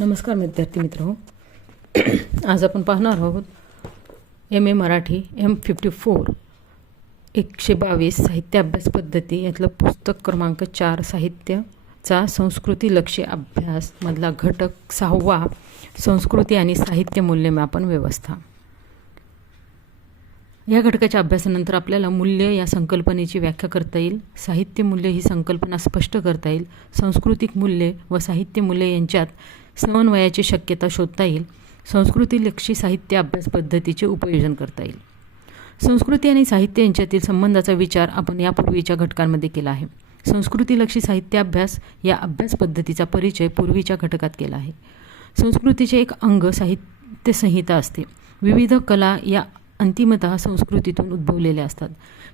नमस्कार विद्यार्थी मित्र. आज आपण पाहणार आहोत MA मराठी M54 122 साहित्य अभ्यास पद्धती यातलं पुस्तक क्रमांक 4 साहित्याचा संस्कृती लक्ष्य अभ्यास मधला घटक 6वा संस्कृती आणि साहित्य मूल्यमापन व्यवस्था. या घटकाच्या अभ्यासानंतर आपल्याला मूल्य या संकल्पनेची व्याख्या करता येईल, साहित्य मूल्य ही संकल्पना स्पष्ट करता येईल, सांस्कृतिक मूल्य व साहित्य मूल्य यांच्यात समन्वयाची शक्यता शोधता येईल, संस्कृतीलक्षी साहित्य अभ्यास पद्धतीचे उपयोजन करता येईल. संस्कृती आणि साहित्य यांच्यातील संबंधाचा विचार आपण यापूर्वीच्या घटकांमध्ये केला आहे. संस्कृतीलक्षी साहित्य अभ्यास या अभ्यास पद्धतीचा परिचय पूर्वीच्या घटकात केला आहे. संस्कृतीचे एक अंग साहित्य संहिता असते. विविध कला या अंतिमतः संस्कृतीतून उद्भवलेल्या असतात.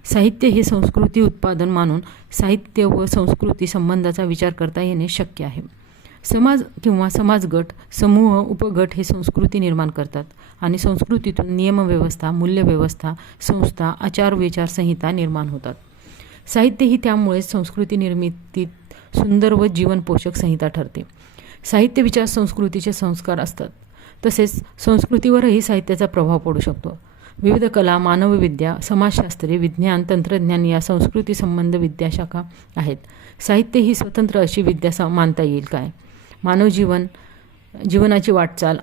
साहित्य हे संस्कृती उत्पादन मानून साहित्य व संस्कृती संबंधाचा विचार करता येणे शक्य आहे. समाज किंवा समाजगट, समूह, उपगट हे संस्कृती निर्माण करतात आणि संस्कृतीतून नियमव्यवस्था, मूल्यव्यवस्था, संस्था, आचार-विचार संहिता निर्माण होतात. साहित्य ही त्यामुळेच संस्कृती निर्मितीत सुंदर व जीवनपोषक संहिता ठरते. साहित्य विचार संस्कृतीचे संस्कार असतात. तसेच संस्कृतीवरही साहित्याचा प्रभाव पडू शकतो. विविध कला, मानवविद्या, समाजशास्त्रे, विज्ञान, तंत्रज्ञान या संस्कृती संबंध विद्याशाखा आहेत. साहित्य ही स्वतंत्र अशी विद्या मानता येईल काय? मानव जीवनाची वाटचाल,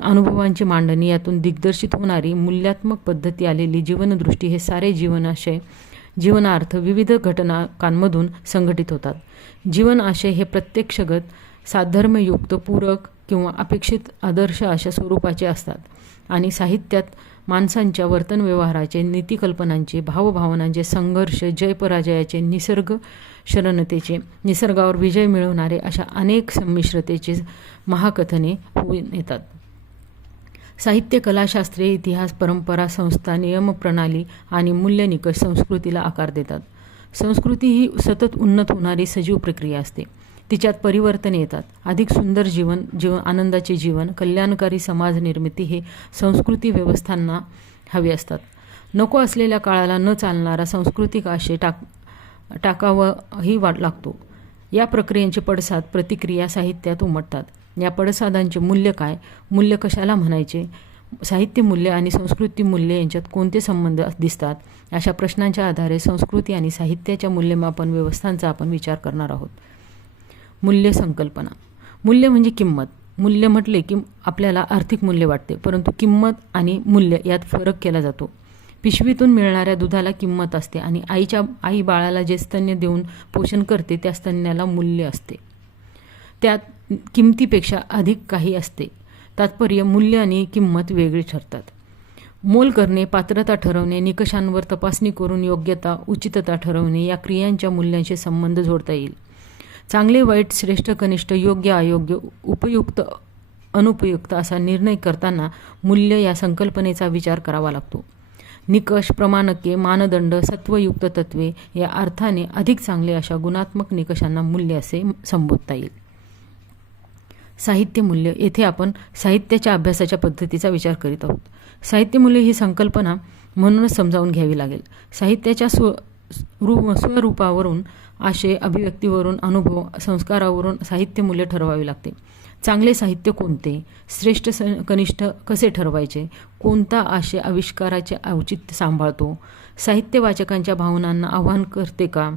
अनुभवांची मांडणी, यातून दिग्दर्शित होणारी मूल्यात्मक पद्धती आलेली जीवनदृष्टी हे सारे जीवनाशय, जीवनार्थ विविध घटनांमधून संघटित होतात. जीवनाशय हे प्रत्यक्षगत, साधर्म्ययुक्त, पूरक किंवा अपेक्षित आदर्श अशा स्वरूपाचे असतात आणि साहित्यात माणसांच्या वर्तन व्यवहाराचे, नीतिकल्पनांचे, भावभावनांचे, संघर्ष, जयपराजयाचे, निसर्ग शरणतेचे, निसर्गावर विजय मिळवणारे अशा अनेक संमिश्रतेचे महाकथने होऊन येतात. साहित्य, कलाशास्त्रे, इतिहास, परंपरा, संस्था, नियमप्रणाली आणि मूल्य निकष संस्कृतीला आकार देतात. संस्कृती ही सतत उन्नत होणारी सजीव प्रक्रिया असते. तिच्यात परिवर्तन येतात. अधिक सुंदर आनंदाचे जीवन, कल्याणकारी समाज निर्मिती हे संस्कृती व्यवस्थांना हवे असतात. नको असलेल्या काळाला न चालणारा सांस्कृतिक आशय टाकावाही लागतो. या प्रक्रियांचे पडसाद, प्रतिक्रिया साहित्यात उमटतात. या पडसादांचे मूल्य काय? मूल्य कशाला म्हणायचे? साहित्य मूल्य आणि संस्कृती मूल्य यांच्यात कोणते संबंध दिसतात? अशा प्रश्नांच्या आधारे संस्कृती आणि साहित्याच्या मूल्यमापन व्यवस्थांचा आपण विचार करणार आहोत. मूल्य संकल्पना. मूल्य म्हणजे किंमत. मूल्य म्हटले की आपल्याला आर्थिक मूल्य वाटते, परंतु किंमत आणि मूल्य यात फरक केला जातो. पिशवीतून मिळणाऱ्या दुधाला किंमत असते आणि आई बाळाला जे स्तन्य देऊन पोषण करते त्या स्तन्याला मूल्य असते. त्यात किमतीपेक्षा अधिक काही असते. तात्पर्य मूल्य आणि किंमत वेगळी ठरतात. मोल करणे, पात्रता ठरवणे, निकषांवर तपासणी करून योग्यता, उचितता ठरवणे या क्रियांच्या मूल्यांशी संबंध जोडता येईल. चांगले वाईट, श्रेष्ठ कनिष्ठ, योग्य अयोग्य, उपयुक्त अनुपयुक्त असा निर्णय करताना मूल्य या संकल्पनेचा विचार करावा लागतो. निकष, प्रमाणके, मानदंड, सत्वयुक्त तत्वे या अर्थाने अधिक चांगले अशा गुणात्मक निकषांना मूल्य असे संबोधता येईल. साहित्य मूल्य. येथे आपण साहित्याच्या अभ्यासाच्या पद्धतीचा विचार करीत आहोत. साहित्य मूल्य ही संकल्पना म्हणूनच समजावून घ्यावी लागेल. साहित्याच्या स्वरूपावरून, आशय, अभिव्यक्तीवरून, अनुभव, संस्कारावरून साहित्य मूल्य ठरवावे लागते. चांगले साहित्य कोणते? श्रेष्ठ कनिष्ठ कसे ठरवायचे? कोणता आशय आविष्काराचे औचित्य सांभाळतो? साहित्य वाचकांच्या भावनांना आव्हान करते का?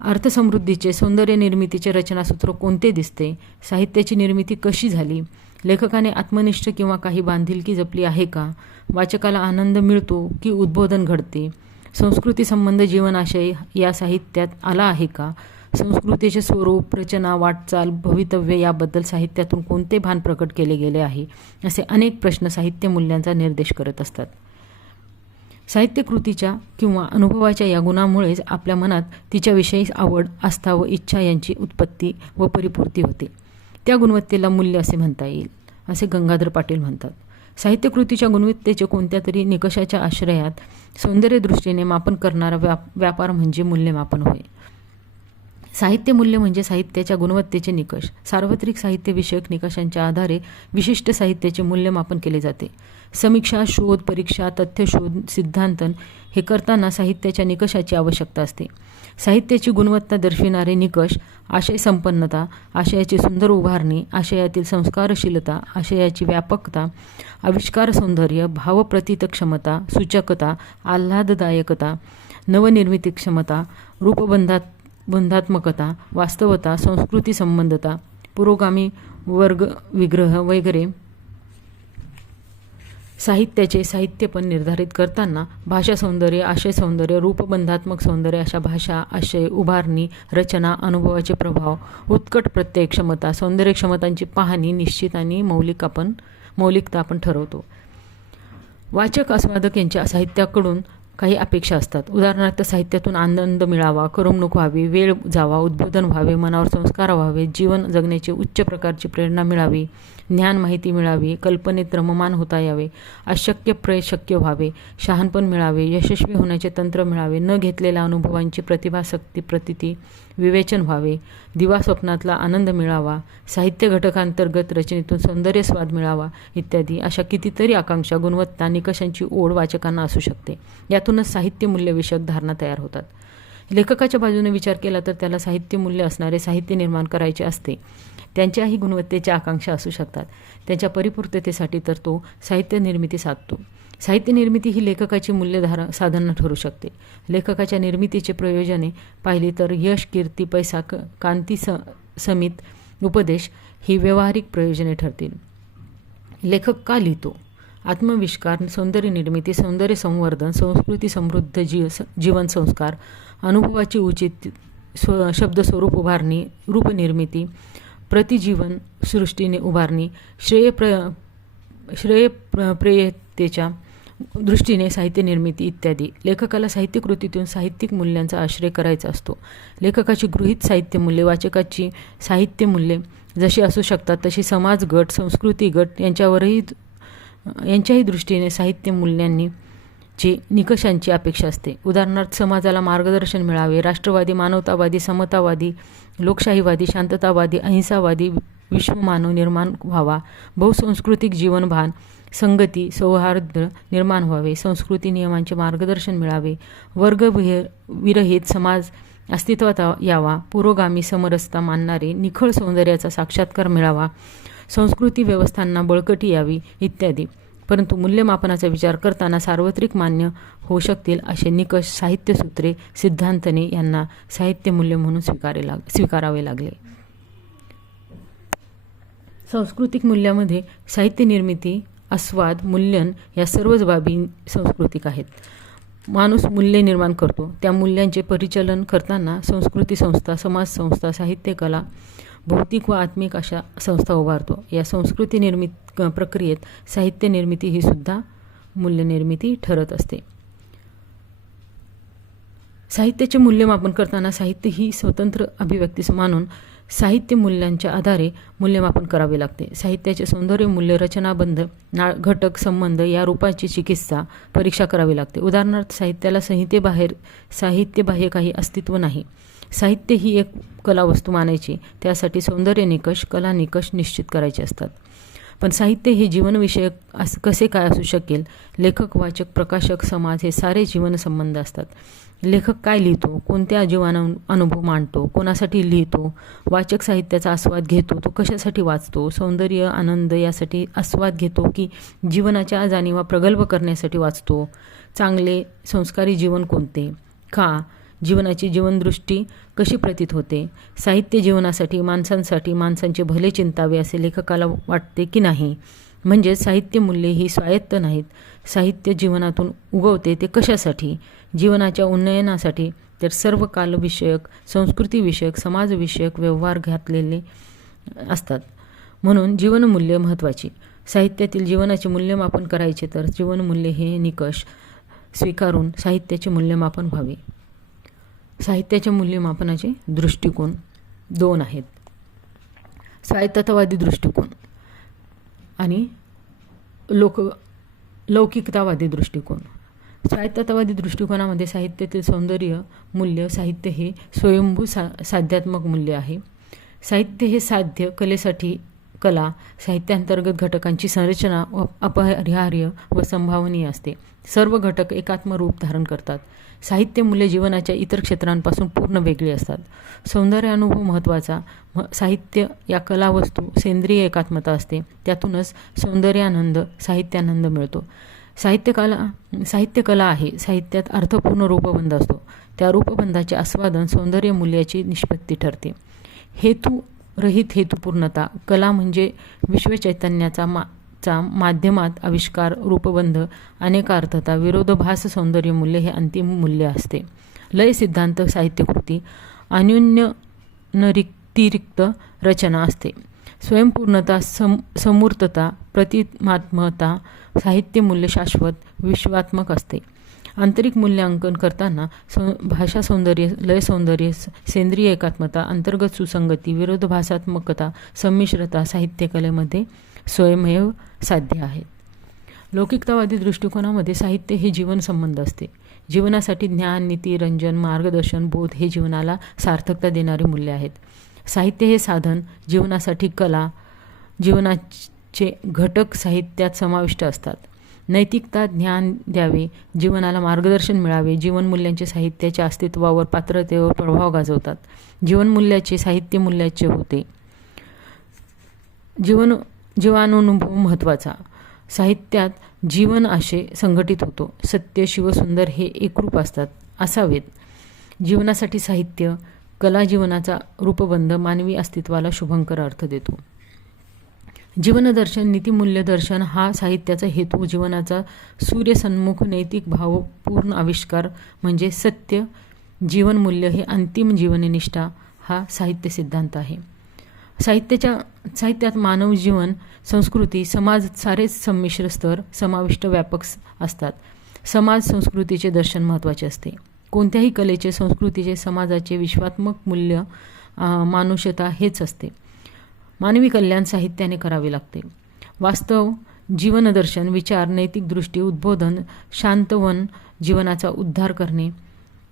अर्थसमृद्धीचे, सौंदर्य निर्मितीचे रचनासूत्र कोणते दिसते? साहित्याची निर्मिती कशी झाली? लेखकाने आत्मनिष्ठ किंवा काही बांधिलकी जपली आहे का? वाचकाला आनंद मिळतो की उद्बोधन घडते? संस्कृती संबंध जीवनाशय या साहित्यात आला आहे का? संस्कृतीचे स्वरूप, रचना, वाटचाल, भवितव्य याबद्दल साहित्यातून कोणते भान प्रकट केले गेले आहे? असे अनेक प्रश्न साहित्य मूल्यांचा निर्देश करत असतात. साहित्यकृतीच्या किंवा अनुभवाच्या या गुणामुळेच आपल्या मनात तिच्याविषयी आवड, आस्था व इच्छा यांची उत्पत्ती व परिपूर्ती होते. त्या गुणवत्तेला मूल्य असे म्हणता येईल, असे गंगाधर पाटील म्हणतात. साहित्यकृतीच्या गुणवत्तेचे कोणत्या तरी निकषाच्या आश्रयात सौंदर्यदृष्टीने मापन करणारा व्यापार म्हणजे मूल्यमापन होय. साहित्य मूल्य म्हणजे साहित्याच्या गुणवत्तेचे निकष. सार्वत्रिक साहित्यविषयक निकषांच्या आधारे विशिष्ट साहित्याचे मूल्यमापन केले जाते. समीक्षा, शोध, परीक्षा, तथ्यशोध, सिद्धांतन हे करताना साहित्याच्या निकषाची आवश्यकता असते. साहित्याची गुणवत्ता दर्शविणारे निकष: आशय संपन्नता, आशयाची सुंदर उभारणी, आशयातील संस्कारशीलता, आशयाची व्यापकता, आविष्कार सौंदर्य, भावप्रतीत क्षमता, सूचकता, आल्हाददायकता, नवनिर्मिती क्षमता, रूपबंधात्मकता, वास्तवता, संस्कृती संबंधता, पुरोगामी वर्ग विग्रह वगैरे. साहित्याचे साहित्यपण निर्धारित करताना भाषा सौंदर्य, आशय सौंदर्य, रूपबंधात्मक सौंदर्य अशा भाषा, आशय, उभारणी, रचना, अनुभवाचे प्रभाव, उत्कट प्रत्यय क्षमता, सौंदर्य क्षमतांची पाहणी निश्चित आणि मौलिकता आपण ठरवतो. वाचक आस्वादक यांच्या साहित्याकडून काही अपेक्षा असतात. उदाहरणार्थ, साहित्यातूून आनंद मिळावा, करमणूक व्हावी, वेळ जावा, उद्बोधन व्हावे, मनावर संस्कार व्हावे, जीवन जगण्याची उच्च प्रकारची प्रेरणा मिळावी, ज्ञान माहिती मिळावी, कल्पनेत रममान होता यावे, अशक्य शक्य व्हावे, शहाणपण मिळावे, यशस्वी होण्याचे तंत्र मिळावे, न घेतलेल्या अनुभवांची प्रतिभाशक्ती प्रतीती विवेचन व्हावे, दिवा स्वप्नातला आनंद मिळावा, साहित्य घटकांतर्गत रचनेतून सौंदर्य स्वाद मिळावा इत्यादी अशा कितीतरी आकांक्षा, गुणवत्ता, निकषांची ओढ वाचकांना असू शकते. यातूनच साहित्य मूल्यविषयक धारणा तयार होतात. लेखकाच्या बाजूने विचार केला तर त्याला साहित्य मूल्य असणारे साहित्य निर्माण करायचे असते. त्यांच्याही गुणवत्तेच्या आकांक्षा असू शकतात. त्यांच्या परिपूर्ततेसाठी तर तो साहित्य निर्मिती साधतो. साहित्य निर्मिती ही लेखकाची मूल्यधारण साधन ठरू शकते. लेखकाच्या निर्मितीचे प्रयोजने पाहिली तर यश, कीर्ती, पैसा, कांती, समित, उपदेश ही व्यावहारिक प्रयोजने ठरतील. लेखक का लिहितो? आत्मविष्कार, सौंदर्य निर्मिती, सौंदर्य संवर्धन, संस्कृती समृद्ध जीवन संस्कार, अनुभवाची उचित शब्दस्वरूप उभारणी, रूपनिर्मिती, प्रतिजीवन सृष्टीने उभारणी, प्रेयतेच्या दृष्टीने साहित्य निर्मिती इत्यादी. लेखकाला साहित्यकृतीतून साहित्यिक मूल्यांचा आश्रय करायचा असतो. लेखकाची गृहीत साहित्य मूल्ये वाचकाची साहित्य मूल्ये जशी असू शकतात तशी समाज गट, संस्कृती गट यांच्याही दृष्टीने साहित्य मूल्यांनी निकषांची अपेक्षा असते. उदाहरणार्थ, समाजाला मार्गदर्शन मिळावे, राष्ट्रवादी, मानवतावादी, समतावादी, लोकशाहीवादी, शांततावादी, अहिंसावादी विश्वमानव निर्माण व्हावा, बहुसांस्कृतिक जीवनभान, संगती, सौहार्द निर्माण व्हावे, संस्कृती नियमांचे मार्गदर्शन मिळावे, वर्गविरहित समाज अस्तित्वात यावा, पुरोगामी समरसता मानणारे निखळ सौंदर्याचा साक्षात्कार मिळावा, संस्कृती व्यवस्थांना बळकटी यावी इत्यादी. परंतु मूल्यमापनाचा विचार करताना सार्वत्रिक मान्य होऊ शकतील असे निकष, साहित्यसूत्रे, सिद्धांतने यांना साहित्य मूल्य म्हणून स्वीकारावे लागले. सांस्कृतिक मूल्यामध्ये साहित्य निर्मिती, आस्वाद, मूल्यन या सर्वच बाबी सांस्कृतिक आहेत. माणूस मूल्ये निर्माण करतो. त्या मूल्यांचे परिचलन करताना संस्कृती संस्था, समाज संस्था, साहित्य कला, भौतिक व आत्मिक अशा संस्था उभारतो. या संस्कृती प्रक्रियेत साहित्य निर्मिती ही सुद्धा मूल्यनिर्मिती ठरत असते. साहित्याचे मूल्यमापन करताना साहित्य ही स्वतंत्र अभिव्यक्ती मानून साहित्य मूल्यांच्या आधारे मूल्यमापन करावे लागते. साहित्याचे सौंदर्य मूल्य, रचनाबंध, घटक, संबंध या रूपाची चिकित्सा परीक्षा करावी लागते. उदाहरणार्थ, साहित्याला साहित्यबाह्य काही अस्तित्व नाही. साहित्य ही एक कलावस्तू मानायची. त्यासाठी सौंदर्य निकष, कला निकष निश्चित करायचे असतात. पण साहित्य हे जीवनविषयक कसे काय असू शकेल? लेखक, वाचक, प्रकाशक, समाज हे सारे जीवनसंबंध असतात. लेखक काय लिहितो, कोणत्या अनुभव मांडतो, कोणासाठी लिहितो, वाचक साहित्याचा आस्वाद घेतो, तो कशासाठी वाचतो, सौंदर्य, आनंद यासाठी आस्वाद घेतो की जीवनाच्या जाणीवा प्रगल्भ करण्यासाठी वाचतो, चांगले संस्कारी जीवन कोणते, का, जीवनाची जीवनदृष्टी कशी प्रतीत होते, साहित्य जीवनासाठी, माणसांसाठी, माणसांचे भले चिंतावे असे लेखकाला वाटते की नाही. म्हणजे साहित्य मूल्ये ही स्वायत्त नाहीत. साहित्य जीवनातून उगवते ते कशासाठी? जीवनाच्या उन्नयनासाठी. तर सर्व कालविषयक, संस्कृतीविषयक, समाजविषयक व्यवहार घातलेले असतात. म्हणून जीवनमूल्य महत्त्वाची. साहित्यातील जीवनाचे मूल्यमापन करायचे तर जीवनमूल्य हे निकष स्वीकारून साहित्याचे मूल्यमापन व्हावे. साहित्याच्या मूल्यमापनाचे दृष्टिकोन 2 आहेत. स्वायत्ततावादी दृष्टिकोन आणि लौकिकतावादी दृष्टिकोन. स्वायत्ततावादी दृष्टिकोनामध्ये साहित्यातील सौंदर्य मूल्य, साहित्य हे स्वयंभू साध्यात्मक मूल्य आहे. साहित्य हे साध्य कला साहित्यांतर्गत घटकांची संरचना अपरिहार्य व संभावनीय असते. सर्व घटक एकात्म रूप धारण करतात. साहित्य मूल्ये जीवनाच्या इतर क्षेत्रांपासून पूर्ण वेगळी असतात. सौंदर्यानुभव महत्त्वाचा. साहित्य या कलावस्तू सेंद्रिय एकात्मता असते. त्यातूनच सौंदर्यानंद, साहित्यानंद मिळतो. साहित्यकला आहे. साहित्यात अर्थपूर्ण रूपबंध असतो. त्या रूपबंधाचे आस्वादन सौंदर्य मूल्याची निष्पत्ती ठरते. हेतुरहित हेतुपूर्णता. कला म्हणजे विश्वचैतन्याचा माध्यमात आविष्कार, रूपबंध, अनेकार्थता, विरोधाभास. सौंदर्य मूल्य हे अंतिम मूल्य असते. लय सिद्धांत साहित्यकृती. अन्योन्यतिरिक्त रचना असते. स्वयंपूर्णता, समूर्तता, प्रतिमात्मता. साहित्य मूल्य शाश्वत, विश्वात्मक असते. आंतरिक मूल्यांकन करताना भाषा सौंदर्य, लय सौंदर्य, सेंद्रिय एकात्मता, अंतर्गत सुसंगती, विरोधाभासात्मकता, संमिश्रता साहित्यकलेमध्ये स्वयमेव साध्य आहेत. लौकिकतावादी दृष्टिकोनामध्ये साहित्य हे जीवनसंबंध असते. जीवनासाठी ज्ञान, नीती, रंजन, मार्गदर्शन, बोध हे जीवनाला सार्थकता देणारी मूल्ये आहेत. साहित्य हे साधन. जीवनासाठी कला, जीवनाचे घटक साहित्यात समाविष्ट असतात. नैतिकता, ज्ञान द्यावे, जीवनाला मार्गदर्शन मिळावे. जीवनमूल्यांचे साहित्याच्या अस्तित्वावर, पात्रतेवर प्रभाव गाजवतात. जीवनमूल्याचे साहित्य मूल्याचे होते. जीवानुभव महत्त्वाचा. साहित्यात जीवन आशय संघटित होतो. सत्य, शिवसुंदर हे एकरूप असावेत. जीवनासाठी साहित्य, कला जीवनाचा रूपबंध, मानवी अस्तित्वाला शुभंकर अर्थ देतो. जीवनदर्शन, नीतिमूल्य दर्शन हा साहित्याचा हेतू. जीवनाचा सूर्यसन्मुख नैतिक भावपूर्ण आविष्कार म्हणजे सत्य. जीवनमूल्य हे अंतिम जीवननिष्ठा हा साहित्य सिद्धांत आहे. साहित्यात मानव जीवन, संस्कृती, समाज सारेच संमिश्र स्तर समाविष्ट व्यापक असतात. समाज संस्कृतीचे दर्शन महत्त्वाचे असते. कोणत्याही कलेचे, संस्कृतीचे, समाजाचे विश्वात्मक मूल्य मानुषता हेच असते. मानवी कल्याण साहित्याने करावे लागते. वास्तव, जीवनदर्शन, विचार, नैतिक दृष्टी, उद्बोधन, शांतवन, जीवनाचा उद्धार करणे.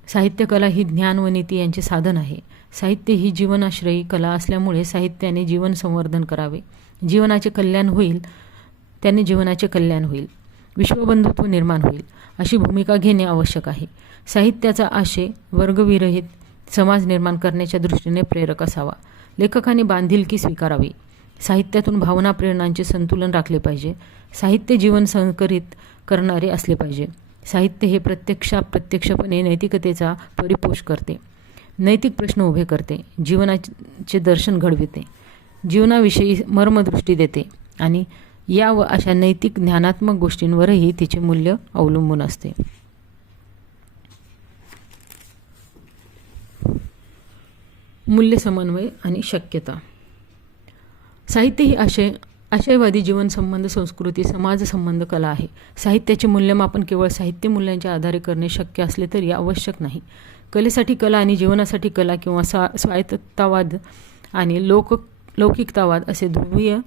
साहित्यकला ही ज्ञान व नीती यांचे साधन आहे. साहित्य ही जीवनाश्रयी कला असल्यामुळे साहित्याने जीवन संवर्धन करावे. जीवनाचे कल्याण होईल, त्याने जीवनाचे कल्याण होईल, विश्वबंधुत्व निर्माण होईल अशी भूमिका घेणे आवश्यक आहे. साहित्याचा आशय वर्गविरहित समाज निर्माण करण्याच्या दृष्टीने प्रेरक असावा. लेखकाने बांधिलकी स्वीकारावी. साहित्यातून भावना, प्रेरणांचे संतुलन राखले पाहिजे. साहित्य जीवन संकरित करणारे असले पाहिजे. साहित्य हे प्रत्यक्षपणे नैतिकतेचा परिपोष करते. नैतिक प्रश्न उभे करते. जीवनाचे दर्शन घडविते. जीवनाविषयी मर्मदृष्टी देते आणि या व अशा नैतिक ज्ञानात्मक गोष्टींवरही तिचे मूल्य अवलंबून असते. मूल्य समन्वय आणि शक्यता. साहित्य ही आशयवादी जीवनसंबंध, संस्कृती, समाजसंबंध कला आहे. साहित्याचे मूल्यमापन केवळ साहित्य मूल्यांच्या आधारे करणे शक्य असले तरी आवश्यक नाही. कलेसाठी कला आणि जीवनासाठी कला किंवा स्वायत्ततावाद आणि लौकिकतावाद असे ध्रुवीय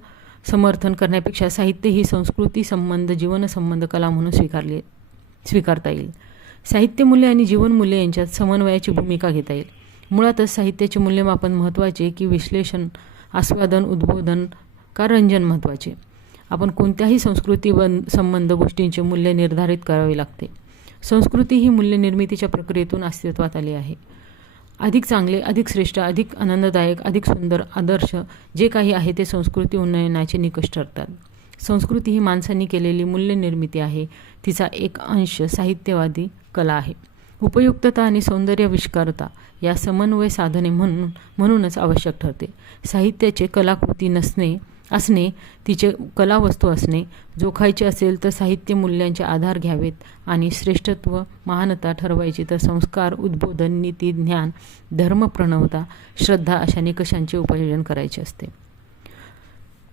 समर्थन करण्यापेक्षा साहित्य ही संस्कृती संबंध, जीवनसंबंध कला म्हणून स्वीकारता येईल. साहित्य मूल्य आणि जीवनमूल्य यांच्यात समन्वयाची भूमिका घेता येईल. मुळातच साहित्याचे मूल्यमापन महत्त्वाचे की विश्लेषण, आस्वादन, उद्बोधन का रंजन महत्त्वाचे? आपण कोणत्याही संस्कृती संबंध गोष्टींचे मूल्य निर्धारित करावे लागते. संस्कृती ही मूल्य निर्मितीच्या प्रक्रियेतून अस्तित्वात आली आहे. अधिक चांगले, अधिक श्रेष्ठ, अधिक आनंददायक, अधिक सुंदर, आदर्श जे काही आहे ते संस्कृती उन्नयनाचे निकष ठरतात. संस्कृती ही माणसांनी केलेली मूल्य निर्मिती आहे. तिचा एक अंश साहित्यवादी कला आहे. उपयुक्तता आणि सौंदर्याविष्कारता या समन्वय साधने म्हणूनच आवश्यक ठरते. साहित्याचे कलाकृती असणे, तिचे कलावस्तू असणे. जोखायचे असेल तर साहित्य मूल्यांचे आधार घ्यावेत आणि श्रेष्ठत्व, महानता ठरवायची तर संस्कार, उद्बोधन, नीती, ज्ञान, धर्म, प्रणवता, श्रद्धा अशा निकषांचे उपयोजन करायचे असते.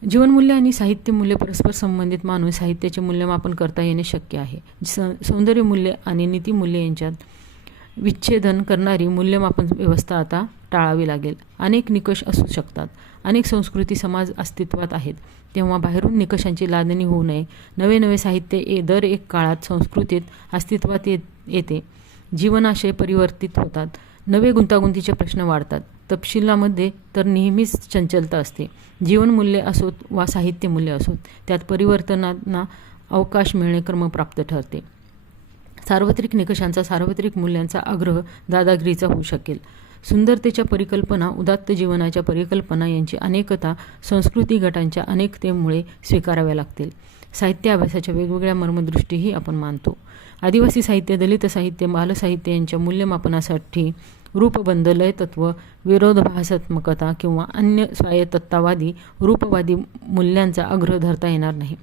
जीवनमूल्य आणि साहित्य मूल्य परस्पर संबंधित मानून साहित्याचे मूल्यमापन करता येणे शक्य आहे. सौंदर्य मूल्य आणि नीतिमूल्य यांच्यात विच्छेदन करणारी मूल्यमापन व्यवस्था आता टाळावी लागेल. अनेक निकष असू शकतात. अनेक संस्कृती, समाज अस्तित्वात आहेत. तेव्हा बाहेरून निकषांची लादणी होऊ नये. नवे साहित्य दर एक काळात संस्कृतीत अस्तित्वात येते. जीवनाशय परिवर्तित होतात. नवे गुंतागुंतीचे प्रश्न वाढतात. तपशिलामध्ये तर नेहमीच चंचलता असते. जीवनमूल्ये असोत वा साहित्यमूल्य असोत, त्यात परिवर्तनांना अवकाश मिळणे क्रमप्राप्त ठरते. सार्वत्रिक निकषांचा, सार्वत्रिक मूल्यांचा आग्रह दादागिरीचा होऊ शकेल. सुंदरतेच्या परिकल्पना, उदात्त जीवनाच्या परिकल्पना यांची अनेकता संस्कृती गटांच्या अनेकतेमुळे स्वीकाराव्या लागतील. साहित्य अभ्यासाच्या वेगवेगळ्या मर्मदृष्टीही आपण मानतो. आदिवासी साहित्य, दलित साहित्य, बालसाहित्य यांच्या मूल्यमापनासाठी रूपबंध, लयतत्व, विरोधाभासात्मकता किंवा अन्य स्वायत्ततावादी रूपवादी मूल्यांचा आग्रह धरता येणार नाही.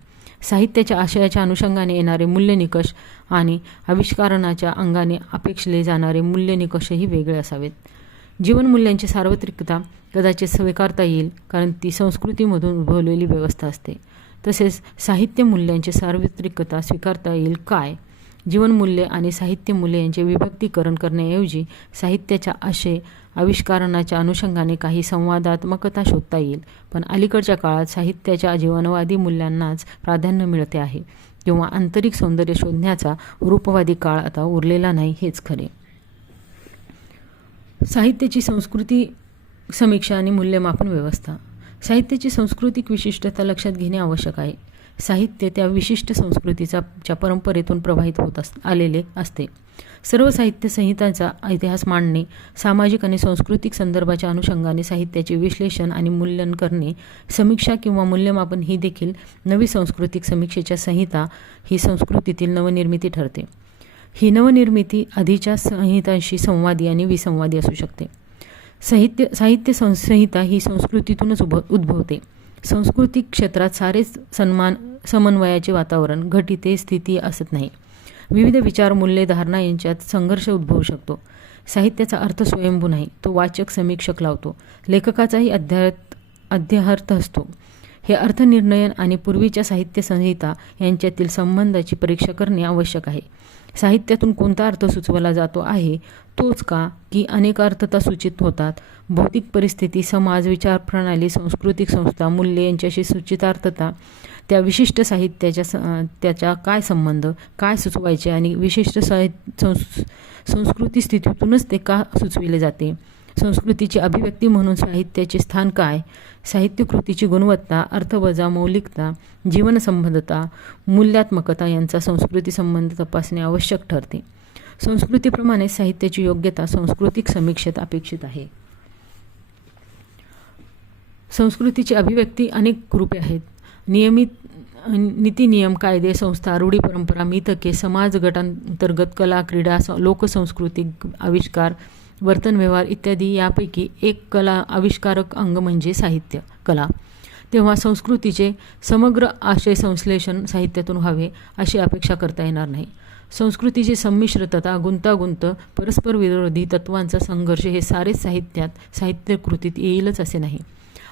साहित्याच्या आशयाच्या अनुषंगाने येणारे मूल्यनिकष आणि आविष्कारणाच्या अंगाने अपेक्षले जाणारे मूल्यनिकषही वेगळे असावेत. जीवनमूल्यांची सार्वत्रिकता कदाचित स्वीकारता येईल, कारण ती संस्कृतीमधून उद्भवलेली व्यवस्था असते. तसेच साहित्य मूल्यांची सार्वत्रिकता स्वीकारता येईल काय? जीवनमूल्ये आणि साहित्यमूल्ये यांचे विभक्तीकरण करण्याऐवजी साहित्याच्या आशय आविष्कारणाच्या अनुषंगाने काही संवादात्मकता शोधता येईल. पण अलीकडच्या काळात साहित्याच्या जीवनवादी मूल्यांनाच प्राधान्य मिळते आहे, किंवा आंतरिक सौंदर्य शोधण्याचा रूपवादी काळ आता उरलेला नाही, हेच खरे. साहित्याची संस्कृती समीक्षा आणि मूल्यमापन व्यवस्था. साहित्याची सांस्कृतिक विशिष्टता लक्षात घेणे आवश्यक आहे. साहित्य त्या विशिष्ट संस्कृतीच्या परंपरेतून प्रवाहित होत आलेले असते. सर्व साहित्य संहितांचा इतिहास मांडणे, सामाजिक आणि सांस्कृतिक संदर्भाच्या अनुषंगाने साहित्याचे विश्लेषण आणि मूल्यन करणे, समीक्षा किंवा मूल्यमापन ही देखील नवी सांस्कृतिक समीक्षेच्या संहिता ही संस्कृतीतील नवनिर्मिती ठरते. ही नवनिर्मिती आधीच्या संहितांशी संवादी आणि विसंवादी असू शकते. साहित्य संहिता ही संस्कृतीतूनच उद्भवते. सांस्कृतिक क्षेत्रात सारेच समन्वयाचे वातावरण, घटिते स्थिती असत नाही. विविध विचार, मूल्ये, धारणा यांच्यात संघर्ष उद्भवू शकतो. साहित्याचा अर्थ स्वयंभू नाही, तो वाचक समीक्षक लावतो. लेखकाचाही अध्याहर्थ असतो. हे अर्थनिर्णयन आणि पूर्वीच्या साहित्य संहिता यांच्यातील संबंधाची परीक्षा करणे आवश्यक आहे. साहित्यातून कोणता अर्थ सुचवला जातो आहे, तोच का की अनेक अर्थता सूचित होतात? भौतिक परिस्थिती, समाज, विचारप्रणाली, सांस्कृतिक संस्था, मूल्ये यांच्याशी सूचितार्थता, त्या विशिष्ट साहित्याच्या त्याचा काय संबंध, काय सुचवायचे आणि विशिष्ट संस्कृती स्थितीतूनच ते का सुचविले जाते? संस्कृतीची अभिव्यक्ती म्हणून साहित्याचे स्थान काय? साहित्यकृतीची गुणवत्ता, अर्थवजा, मौलिकता, जीवनसंबंधता, मूल्यात्मकता यांचा संस्कृती संबंध तपासणे आवश्यक ठरते. संस्कृतीप्रमाणे साहित्याची योग्यता सांस्कृतिक समीक्षेत अपेक्षित आहे. संस्कृतीची अभिव्यक्ती अनेक रूपे आहेत. नीती, नियम, कायदे, संस्था, रूढी, परंपरा, मिथके, समाज गटांतर्गत कला, क्रीडा, लोकसंस्कृतिक आविष्कार, वर्तन, व्यवहार इत्यादी. यापैकी एक कला आविष्कारक अंग म्हणजे साहित्य कला. तेव्हा संस्कृतीचे समग्र आशय संश्लेषण साहित्यातून व्हावे अशी अपेक्षा करता येणार नाही. संस्कृतीची संमिश्रता, गुंतागुंत, परस्पर विरोधी तत्वांचा संघर्ष हे सारेच साहित्यकृतीत येईलच असे नाही.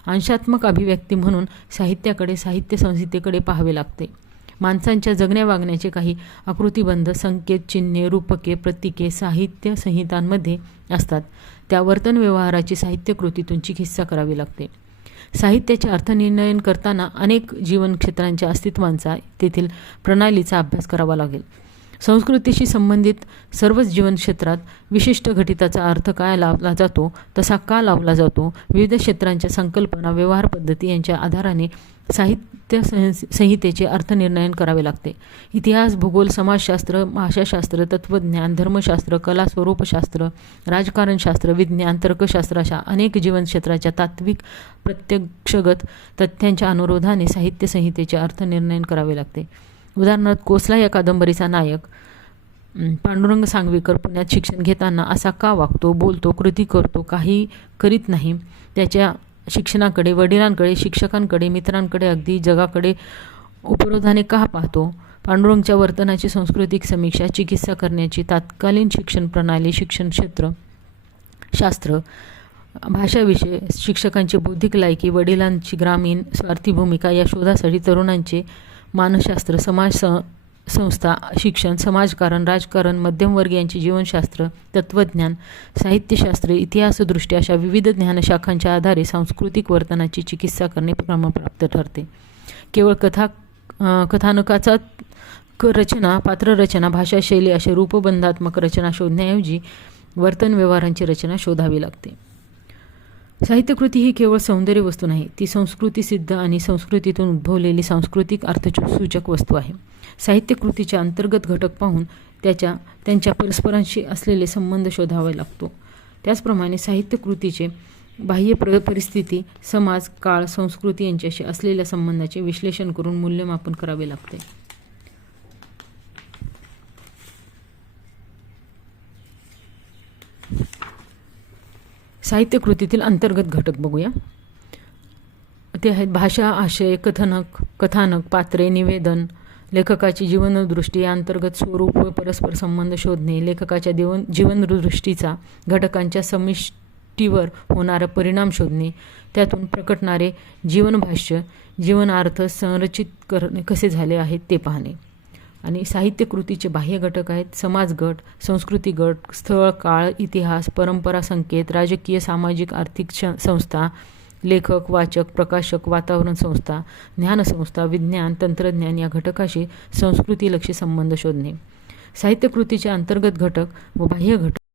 अंशात्मक अभिव्यक्ती म्हणून साहित्याकडे, साहित्य संहितेकडे पाहावे लागते. माणसांच्या जगण्या वागण्याचे काही आकृतिबंध, संकेत, चिन्हे, रूपके, प्रतीके साहित्य संहितांमध्ये असतात. त्या वर्तन व्यवहाराची साहित्यकृतीतून चिकित्सा करावी लागते. साहित्याचे अर्थनिर्णयन करताना अनेक जीवनक्षेत्रांच्या अस्तित्वांचा, तेथील प्रणालीचा अभ्यास करावा लागेल. संस्कृतीशी संबंधित सर्वच जीवनक्षेत्रात विशिष्ट घटिताचा अर्थ काय लावला जातो, तसा का लावला जातो, विविध क्षेत्रांच्या संकल्पना, व्यवहार पद्धती यांच्या आधाराने साहित्य संहितेचे अर्थनिर्णयन करावे लागते. इतिहास, भूगोल, समाजशास्त्र, भाषाशास्त्र, तत्त्वज्ञान, धर्मशास्त्र, कला, स्वरूपशास्त्र, राजकारणशास्त्र, विज्ञान, तर्कशास्त्र अशा अनेक जीवनक्षेत्राच्या तात्विक प्रत्यक्षगत तथ्यांच्या अनुरोधाने साहित्य संहितेचे अर्थनिर्णयन करावे लागते. उदाहरणार्थ, कोसला या कादंबरीचा नायक पांडुरंग सांगवीकर पुण्यात शिक्षण घेताना असा का वागतो, बोलतो, कृती करतो, काही करीत नाही? त्याच्या शिक्षणाकडे, वडिलांकडे, शिक्षकांकडे, मित्रांकडे, अगदी जगाकडे उपरोधाने का पाहतो? पांडुरंगच्या वर्तनाची सांस्कृतिक समीक्षा, चिकित्सा करण्याची तत्कालीन शिक्षण प्रणाली, शिक्षण क्षेत्र, शास्त्र, भाषाविषय, शिक्षकांची बौद्धिक लायकी, वडिलांची ग्रामीण स्वार्थी भूमिका या शोधासाठी तरुणांचे मानसशास्त्र, समाज संस्था, शिक्षण, समाजकारण, राजकारण, मध्यमवर्गीयांचे जीवनशास्त्र, तत्त्वज्ञान, साहित्यशास्त्र, इतिहासदृष्टी अशा विविध ज्ञानशाखांच्या आधारे सांस्कृतिक वर्तनाची चिकित्सा करणे क्रमप्राप्त ठरते. केवळ कथानकाचा रचना, पात्ररचना, भाषाशैली अशा रूपबंधात्मक रचना शोधण्याऐवजी वर्तन व्यवहारांची रचना शोधावी लागते. साहित्यकृती ही केवळ सौंदर्य वस्तू नाही, ती संस्कृतीसिद्ध आणि संस्कृतीतून उद्भवलेली सांस्कृतिक अर्थसूचक वस्तू आहे. साहित्यकृतीचे अंतर्गत घटक पाहून त्यांच्या परस्परांशी असलेले संबंध शोधावा लागतो. त्याचप्रमाणे साहित्यकृतीचे बाह्य परिस्थिती, समाज, काळ, संस्कृती यांच्याशी असलेल्या संबंधाचे विश्लेषण करून मूल्यमापन करावे लागते. साहित्यकृतीतील अंतर्गत घटक बघूया. ते आहेत भाषा, आशय, कथानक, पात्रे, निवेदन, लेखकाची जीवनदृष्टी, अंतर्गत स्वरूप व परस्पर संबंध शोधणे, लेखकाच्या जीवनदृष्टीचा घटकांच्या समिष्टीवर होणारा परिणाम शोधणे, त्यातून प्रकटणारे जीवनभाष्य, जीवनार्थ संरचित करणे कसे झाले आहेत ते पाहणे. आणि साहित्यकृतीचे बाह्य घटक आहेत समाज गट, संस्कृती गट, स्थळ, काळ, इतिहास, परंपरा, संकेत, राजकीय, सामाजिक, आर्थिक संस्था, लेखक, वाचक, प्रकाशक, वातावरण संस्था, ज्ञानसंस्था, विज्ञान, तंत्रज्ञान या घटकाशी संस्कृतीलक्षी संबंध शोधणे. साहित्यकृतीचे अंतर्गत घटक व बाह्य घटक